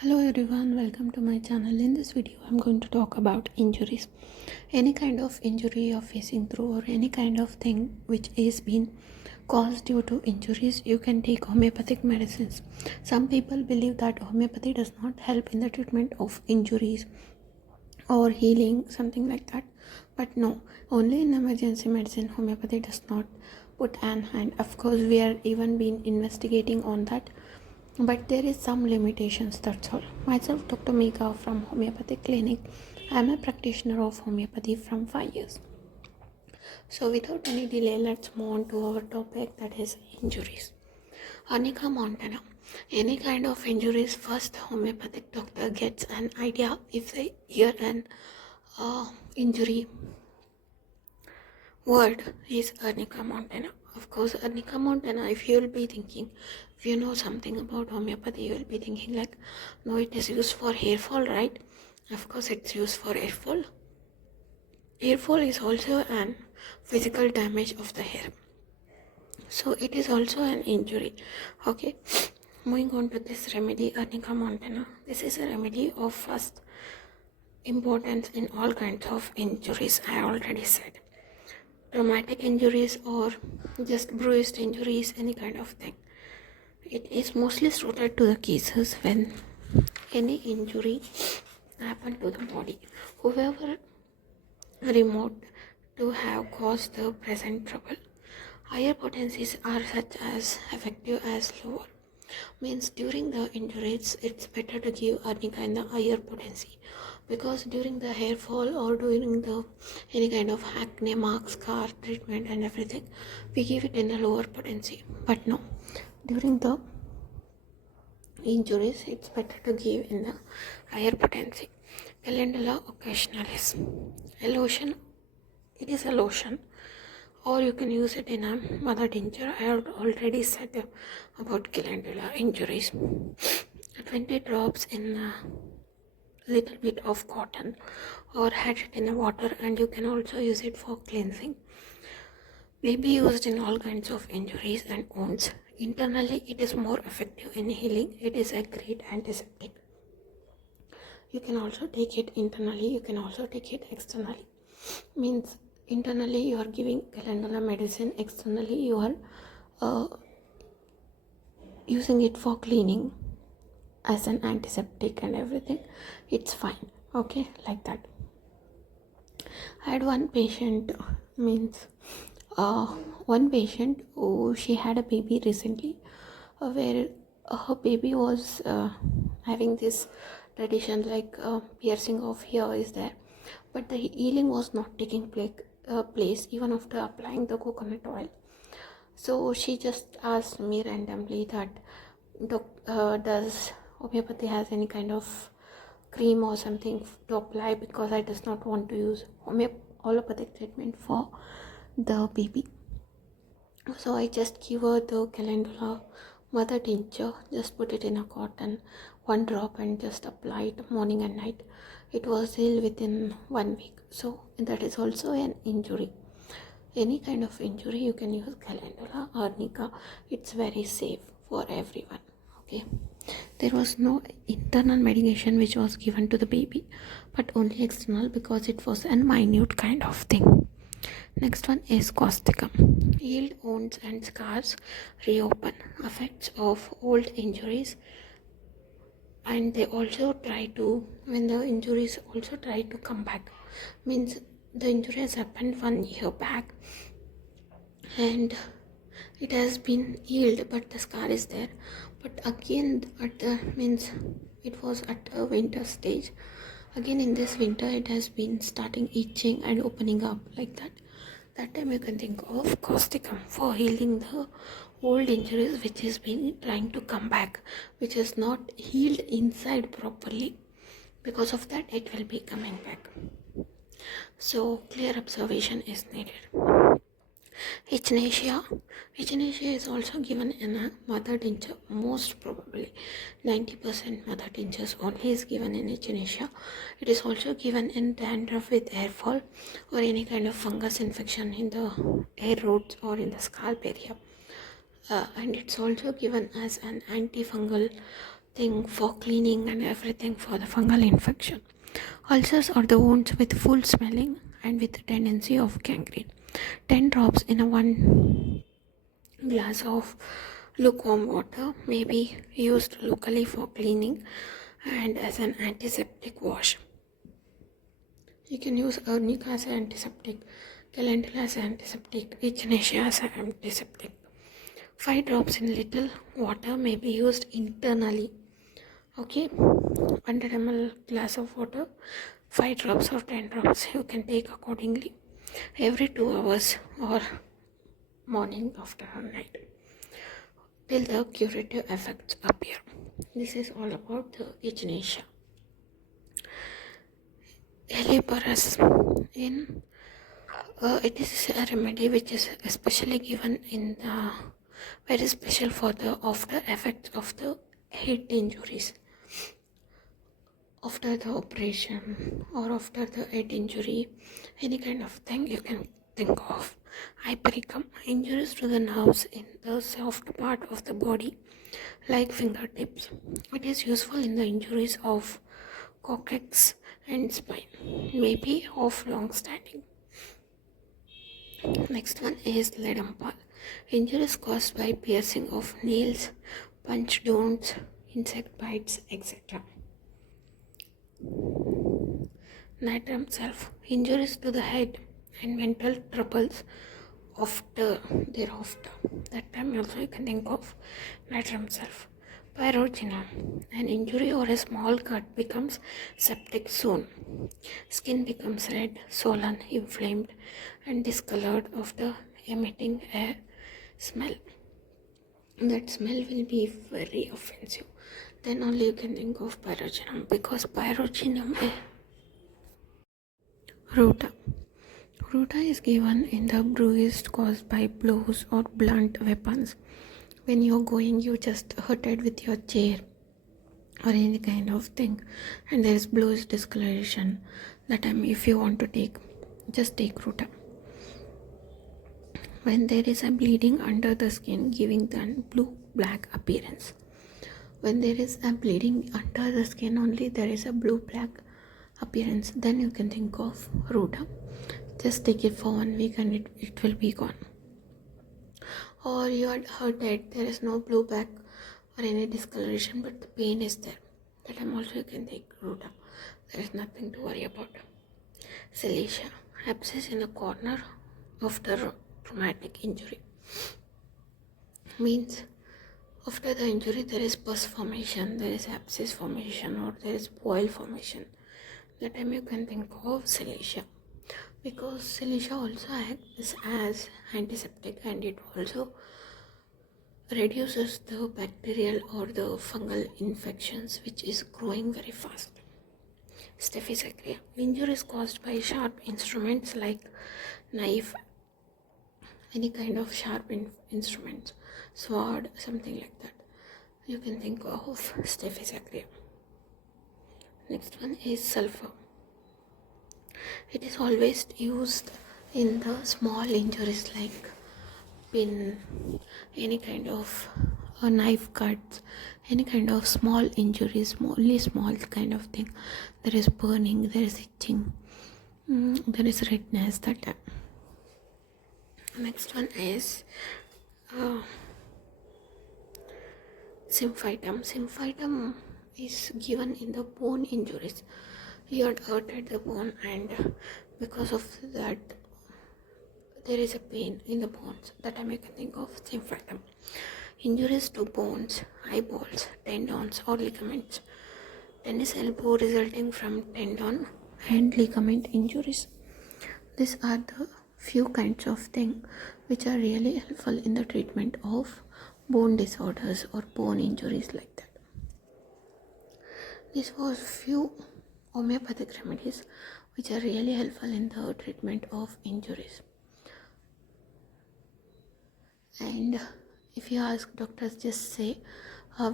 Hello everyone, welcome to my channel. In this video, I'm going to talk about injuries. Any kind of injury you're facing through, or any kind of thing which is being caused due to injuries, you can take homeopathic medicines. Some people believe that homeopathy does not help in the treatment of injuries or healing, something like that. But no, only in emergency medicine, homeopathy does not put an hand. Of course, we are even been investigating on that, but there is some limitations, that's all. Myself, Dr. Mika from Homeopathic Clinic. I am a practitioner of homeopathy from 5 years. So without any delay, let's move on to our topic, that is injuries. Arnica montana. Any kind of injuries, first homeopathic doctor gets an idea if they hear an injury word is Arnica montana. Of course, Arnica montana, if you will be thinking, if you know something about homeopathy, you will be thinking like, no, it is used for hair fall, right? Of course, it's used for hair fall. Hair fall is also an physical damage of the hair. So it is also an injury. Okay, moving on to this remedy, Arnica montana. This is a remedy of first importance in all kinds of injuries, I already said. Traumatic injuries or just bruised injuries, any kind of thing. It is mostly suited to the cases when any injury happened to the body. Whoever remote to have caused the present trouble. Higher potencies are such as effective as lower. Means during the injuries, it's better to give arnica in the higher potency, because during the hair fall or during the any kind of acne mark scar treatment and everything, we give it in a lower potency. But no, during the injuries, it's better to give in the higher potency. Calendula occasionalis, a lotion. It is a lotion, or you can use it in a mother tincture. I have already said about calendula injuries. 20 drops in a little bit of cotton, or add it in the water, and you can also use it for cleansing. May be used in all kinds of injuries and wounds. Internally, it is more effective in healing. It is a great antiseptic. You can also take it internally, you can also take it externally. Means internally you are giving calendula medicine, externally you are using it for cleaning as an antiseptic and everything. It's fine, okay, like that. I had one patient, means one patient who she had a baby recently, where her baby was having this tradition like piercing of hair is there, but the healing was not taking place even after applying the coconut oil. So she just asked me randomly that, does homeopathy has any kind of cream or something to apply, because I does not want to use allopathic treatment for the baby. So I just give her the calendula mother tincture, just put it in a cotton, one drop, and just apply it morning and night. It was healed within 1 week. So that is also an injury. Any kind of injury, you can use calendula, arnica. It's very safe for everyone. Okay. There was no internal medication which was given to the baby, but only external, because it was a minute kind of thing. Next one is causticum. Healed wounds and scars reopen. Effects of old injuries, and they also try to, when the injuries also try to come back, means the injury has happened 1 year back and it has been healed, but the scar is there. But again, at the means it was at a winter stage. Again in this winter, it has been starting itching and opening up like that. That time you can think of causticum for healing the old injuries which has been trying to come back, which is not healed inside properly. Because of that, it will be coming back. So clear observation is needed. Echinacea. Echinacea is also given in a mother tincture, most probably 90% mother tinctures only is given in echinacea. It is also given in dandruff with hair fall or any kind of fungus infection in the hair roots or in the scalp area. And it's also given as an antifungal thing for cleaning and everything for the fungal infection. Ulcers are the wounds with full swelling and with the tendency of gangrene. 10 drops in a 1 glass of lukewarm water may be used locally for cleaning and as an antiseptic wash. You can use arnica as an antiseptic, calendula as an antiseptic, echinacea as an antiseptic. 5 drops in little water may be used internally. Okay, 100 ml glass of water, 5 drops or 10 drops you can take accordingly every 2 hours or morning, afternoon, night till the curative effects appear. This is all about the echinacea. Helleborus in it is a remedy which is especially given in the very special for the after effects of the head injuries. After the operation or after the head injury, any kind of thing you can think of. Hypericum, injuries to the nerves in the soft part of the body like fingertips. It is useful in the injuries of coccyx and spine, maybe of long standing. Next one is Ledampal. Injuries caused by piercing of nails, punched wounds, insect bites, etc. Natrum self. Injuries to the head and mental troubles thereafter. That time also you can think of natrum self. Pyrogenia. An injury or a small cut becomes septic soon. Skin becomes red, swollen, inflamed, and discolored after emitting a smell. That smell will be very offensive. Then only you can think of pyrogenium, because pyrogenium is ruta. Ruta is given in the bruise caused by blows or blunt weapons. When you're going, you just hurt it with your chair or any kind of thing, and there is bluish discoloration. That time, if you want to take, just take ruta. When there is a bleeding under the skin, giving the blue-black appearance. When there is a bleeding under the skin only, there is a blue-black appearance, then you can think of ruta. Just take it for 1 week and it will be gone. Or you are hurt that there is no blue back or any discoloration, but the pain is there. That time also you can take ruta. There is nothing to worry about. Silesia, abscess in the corner after traumatic injury. Means after the injury there is pus formation, there is abscess formation, or there is boil formation. That time you can think of silesia, because silesia also acts as antiseptic and it also reduces the bacterial or the fungal infections which is growing very fast. Stephysacria, injuries caused by sharp instruments like knife, any kind of sharp instruments, sword, something like that. You can think of stephysacria. Next one is sulfur. It is always used in the small injuries like pin, any kind of knife cuts, any kind of small injuries, only small kind of thing. There is burning, there is itching, there is redness. That next one is symphytum. Symphytum is given in the bone injuries. You had hurted the bone, and because of that there is a pain in the bones. That time you can think of symphytum. Injuries to bones, eyeballs, tendons or ligaments. Tennis elbow resulting from tendon and ligament injuries. These are the few kinds of things which are really helpful in the treatment of bone disorders or bone injuries like that. This was few homeopathic remedies which are really helpful in the treatment of injuries. And if you ask doctors, just say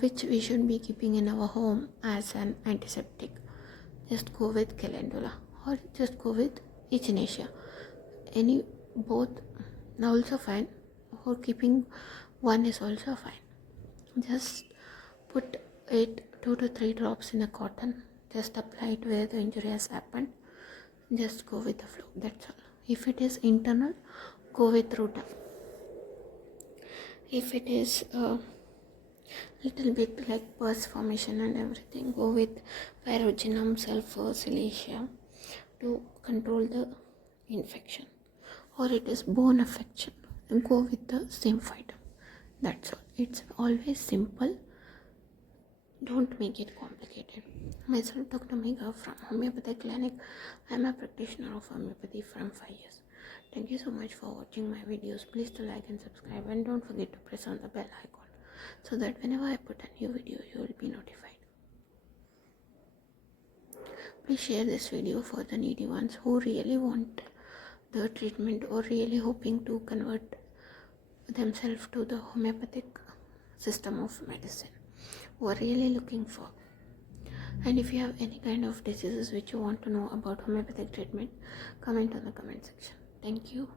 which we should be keeping in our home as an antiseptic. Just go with calendula or just go with echinacea. Any both also fine, or keeping one is also fine. Just put it 2 to 3 drops in a cotton. Just apply it where the injury has happened. Just go with the flow. That's all. If it is internal, go with Rutan. If it is little bit like pus formation and everything, go with pyrogenum, sulfur, silicea to control the infection. Or it is bone affection, go with the same fighter. That's all. It's always simple. Don't make it complicated. Myself, Dr. Megha from Homeopathy Clinic. I am a practitioner of homeopathy from 5 years. Thank you so much for watching my videos. Please to like and subscribe, and don't forget to press on the bell icon so that whenever I put a new video, you will be notified. Please share this video for the needy ones who really want the treatment or really hoping to convert themselves to the homeopathic system of medicine, who are really looking for. And if you have any kind of diseases which you want to know about homeopathic treatment, comment on the comment section. Thank you.